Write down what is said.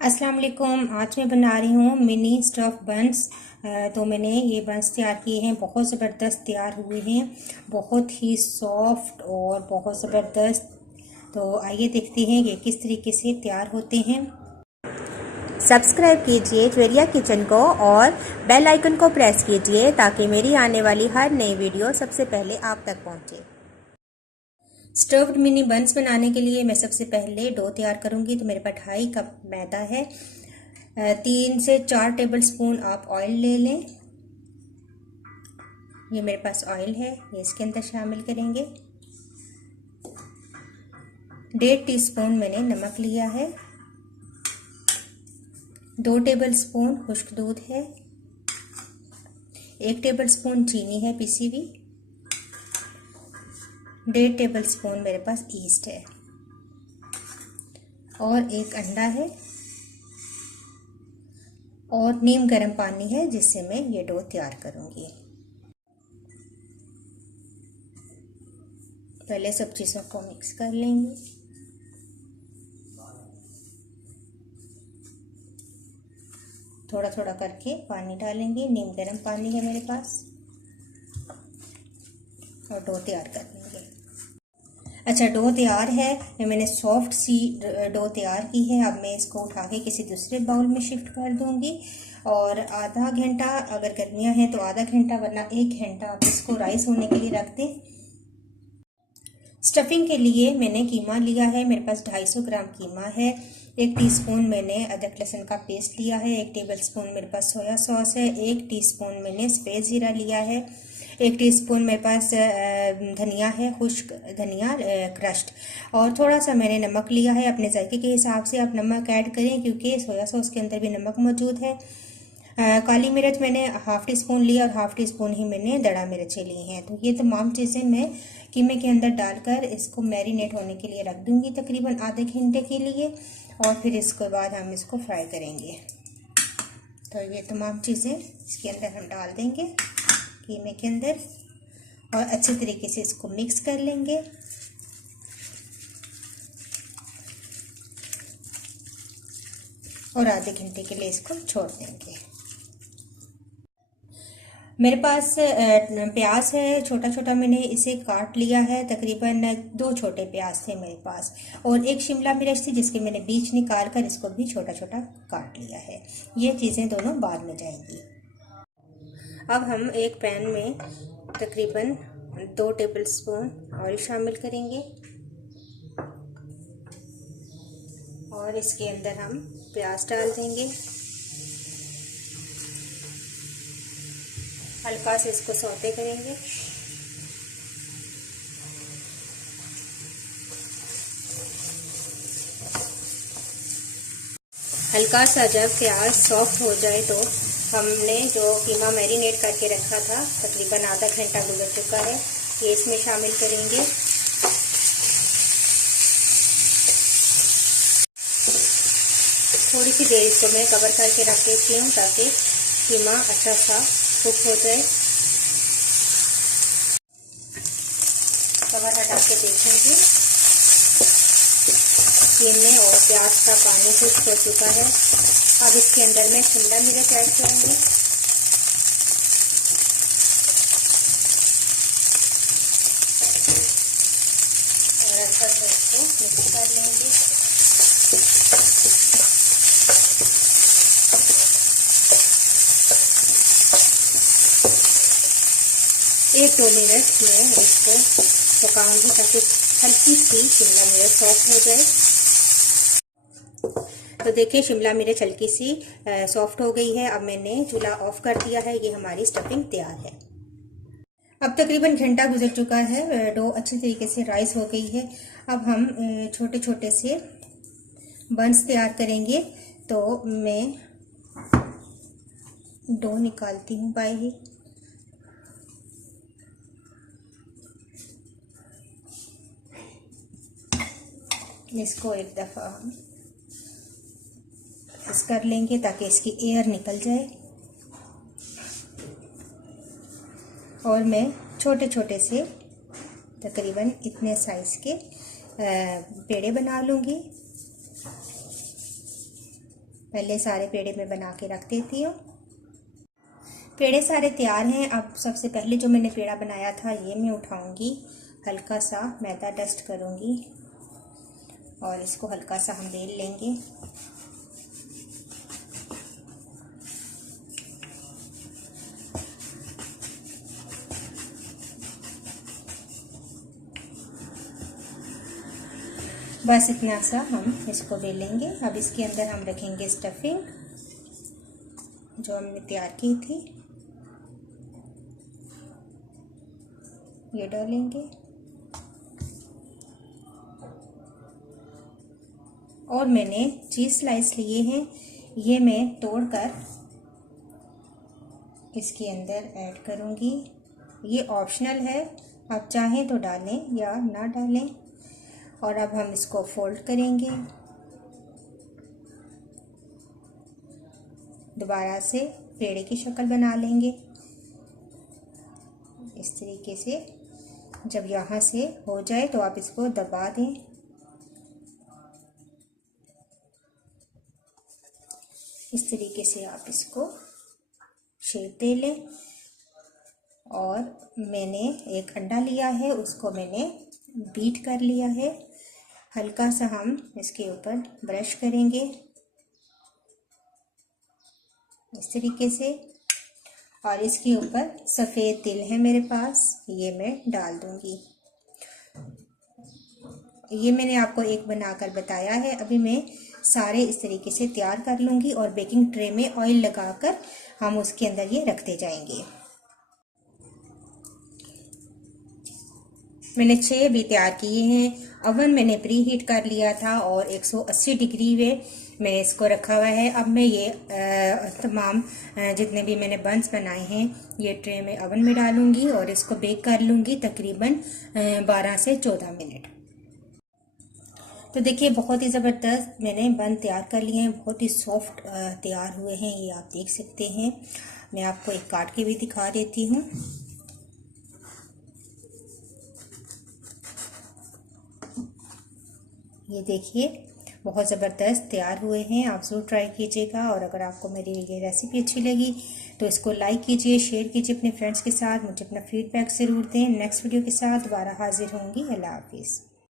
अस्सलाम वालेकुम। आज मैं बना रही हूँ मिनी स्टफ बंस। तो मैंने ये बंस तैयार किए हैं, बहुत ज़बरदस्त तैयार हुए हैं, बहुत ही सॉफ्ट और बहुत ज़बरदस्त। तो आइए देखते हैं कि किस तरीके से तैयार होते हैं। सब्सक्राइब कीजिए ज्वेरिया किचन को और बेल आइकन को प्रेस कीजिए ताकि मेरी आने वाली हर नई वीडियो सबसे पहले आप तक पहुंचे। स्टफ्ड मिनी बंस बनाने के लिए मैं सबसे पहले डो तैयार करूँगी। तो मेरे पास 2.5 कप मैदा है। 3 से 4 टेबल स्पून आप ऑयल ले लें। ये मेरे पास ऑयल है, ये इसके अंदर शामिल करेंगे। 1.5 टीस्पून मैंने नमक लिया है। 2 टेबल स्पून खुश्क दूध है। 1 टेबल स्पून चीनी है पिसी हुई। 1.5 टेबल स्पून मेरे पास ईस्ट है और 1 अंडा है और नीम गर्म पानी है जिससे मैं ये डो तैयार करूंगी। पहले सब चीज़ों को मिक्स कर लेंगे। थोड़ा थोड़ा करके पानी डालेंगे। नीम गर्म पानी है मेरे पास और डो तैयार कर लेंगे। अच्छा, डो तैयार है। मैंने सॉफ्ट सी डो तैयार की है। अब मैं इसको उठा के किसी दूसरे बाउल में शिफ्ट कर दूंगी और आधा घंटा, अगर गर्मियां हैं तो आधा घंटा, वरना 1 घंटा आप इसको राइस होने के लिए रख दें। स्टफिंग के लिए मैंने कीमा लिया है, मेरे पास 250 ग्राम कीमा है। 1 टीस्पून मैंने अदरक लहसुन का पेस्ट लिया है। 1 टेबल स्पून मेरे पास सोया सॉस है। 1 टीस्पून मैंने सफ़ेद ज़ीरा लिया है। 1 टीस्पून मेरे पास धनिया है, खुश्क धनिया क्रश्ड। और थोड़ा सा मैंने नमक लिया है। अपने जायके के हिसाब से आप नमक ऐड करें क्योंकि सोया सॉस के अंदर भी नमक मौजूद है। काली मिर्च मैंने ½ टीस्पून लिया और ½ टीस्पून ही मैंने दड़ा मिर्चें ली हैं। तो ये तमाम चीज़ें मैं कीमे के अंदर डालकर इसको मैरिनेट होने के लिए रख दूंगी तकरीबन आधे घंटे के लिए, और फिर इसके बाद हम इसको फ्राई करेंगे। तो ये तमाम चीज़ें इसके अंदर हम डाल देंगे कीमे के अंदर और अच्छे तरीके से इसको मिक्स कर लेंगे। और आधे घंटे के लिए इसको छोड़ देंगे। मेरे पास प्याज है, छोटा छोटा मैंने इसे काट लिया है। तकरीबन 2 छोटे प्याज थे मेरे पास और 1 शिमला मिर्च थी जिसके मैंने बीज निकाल कर इसको भी छोटा छोटा काट लिया है। ये चीज़ें दोनों बाद में जाएंगी। अब हम एक पैन में तकरीबन 2 टेबल स्पून ऑयल शामिल करेंगे और इसके अंदर हम प्याज डाल देंगे। हल्का से इसको सौते करेंगे। हल्का सा जब प्याज सॉफ्ट हो जाए तो हमने जो कीमा मैरिनेट करके रखा था, तकरीबन आधा घंटा गुजर चुका है, ये इसमें शामिल करेंगे। थोड़ी सी देर इसको मैं कवर करके रख देती हूँ ताकि कीमा अच्छा सा कुक हो जाए। कवर हटा के देखेंगे, कीमे और प्याज का पानी खुश्क हो चुका है। अब इसके अंदर मैं शिमला मिर्च ऐड करूँगी और अच्छा से इसको मिक्स कर लेंगे। एक 2 मिनट में इसको पकाऊंगी ताकि हल्की सी शिमला मिर्च सॉफ्ट हो जाए। तो देखिए शिमला मिर्च हल्की सी सॉफ्ट हो गई है। अब मैंने चूल्हा ऑफ कर दिया है। ये हमारी स्टफिंग तैयार है। अब तकरीबन घंटा गुजर चुका है, डो अच्छी तरीके से राइस हो गई है। अब हम छोटे छोटे से बंस तैयार करेंगे। तो मैं डो निकालती हूँ बाय ही। इसको एक दफ़ा हम प्रेस कर लेंगे ताकि इसकी एयर निकल जाए और मैं छोटे छोटे से तकरीबन इतने साइज़ के पेड़े बना लूँगी। पहले सारे पेड़े मैं बना के रख देती हूँ। पेड़े सारे तैयार हैं। अब सबसे पहले जो मैंने पेड़ा बनाया था ये मैं उठाऊंगी, हल्का सा मैदा डस्ट करूंगी और इसको हल्का सा हम बेल लेंगे। बस इतना सा हम इसको बेलेंगे। अब इसके अंदर हम रखेंगे स्टफिंग जो हमने तैयार की थी, ये डालेंगे और मैंने चीज़ स्लाइस लिए हैं, ये मैं तोड़कर इसके अंदर ऐड करूँगी। ये ऑप्शनल है, आप चाहें तो डालें या ना डालें। और अब हम इसको फोल्ड करेंगे, दोबारा से पेड़े की शक्ल बना लेंगे इस तरीके से। जब यहाँ से हो जाए तो आप इसको दबा दें। इस तरीके से आप इसको शेप दे लें। और मैंने एक अंडा लिया है, उसको मैंने बीट कर लिया है। हल्का सा हम इसके ऊपर ब्रश करेंगे इस तरीके से। और इसके ऊपर सफ़ेद तिल है मेरे पास, ये मैं डाल दूंगी। ये मैंने आपको एक बनाकर बताया है। अभी मैं सारे इस तरीके से तैयार कर लूँगी और बेकिंग ट्रे में ऑयल लगाकर हम उसके अंदर ये रखते जाएंगे। मैंने 6 भी तैयार किए हैं। अवन मैंने प्री हीट कर लिया था और 180 डिग्री में मैंने इसको रखा हुआ है। अब मैं ये तमाम जितने भी मैंने बंस बनाए हैं ये ट्रे में अवन में डालूंगी और इसको बेक कर लूँगी तकरीबन 12 से 14 मिनट। तो देखिए बहुत ही ज़बरदस्त मैंने बन तैयार कर लिए हैं, बहुत ही सॉफ्ट तैयार हुए हैं, ये आप देख सकते हैं। मैं आपको एक काट के भी दिखा देती हूँ। ये देखिए बहुत ज़बरदस्त तैयार हुए हैं। आप ज़रूर ट्राई कीजिएगा और अगर आपको मेरी ये रेसिपी अच्छी लगी तो इसको लाइक कीजिए, शेयर कीजिए अपने फ्रेंड्स के साथ। मुझे अपना फीडबैक ज़रूर दें। नेक्स्ट वीडियो के साथ दोबारा हाजिर होंगी। अल्लाह हाफिज़।